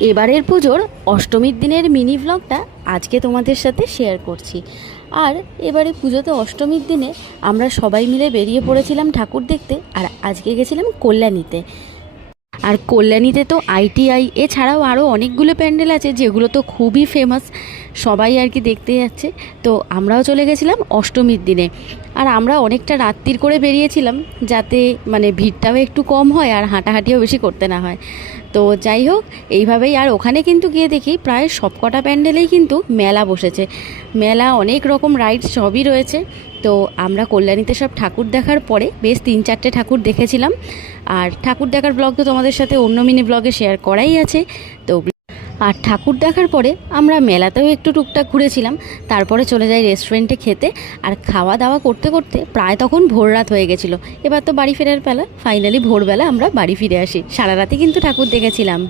এবারের পুজোর অষ্টমীর দিনের মিনি ব্লগটা আজকে তোমাদের সাথে শেয়ার করছি। আর এবারে পুজোতে অষ্টমীর দিনে আমরা সবাই মিলে বেরিয়ে পড়েছিলাম ঠাকুর দেখতে, আর আজকে গেছিলাম কল্যাণীতে। আর কল্যাণীতে তো আইটিআই এছাড়াও আরও অনেকগুলো প্যান্ডেল আছে যেগুলো তো খুবই ফেমাস, সবাই আর কি দেখতে যাচ্ছে। তো আমরাও চলে গেছিলাম অষ্টমীর দিনে, আর আমরা অনেকটা রাত্রির করে বেরিয়েছিলাম যাতে মানে ভিড়টাও একটু কম হয় আর হাঁটাহাঁটিও বেশি করতে না হয়। তো যাই হোক, এইভাবেই। আর ওখানে কিন্তু গিয়ে দেখি প্রায় সবকটা প্যান্ডেলেই কিন্তু মেলা বসেছে, মেলা অনেক রকম রাইডস সবই রয়েছে। তো আমরা কল্যাণীতে সব ঠাকুর দেখার পরে বেশ 3-4টে ঠাকুর দেখেছিলাম। আর ঠাকুর দেখার ব্লগ তো তোমাদের সাথে অন্য মিনি ব্লগে শেয়ার করাই আছে। তো আর ঠাকুর দেখার পরে আমরা মেলাতেও একটু টুকটাক ঘুরেছিলাম, তারপরে চলে যাই রেস্টুরেন্টে খেতে। আর খাওয়া দাওয়া করতে করতে প্রায় তখন ভোর রাত হয়ে গেছিলো। এবার তো বাড়ি ফেরার পালা, ফাইনালি ভোরবেলা আমরা বাড়ি ফিরে আসি। সারা রাতে কিন্তু ঠাকুর দেখেছিলাম।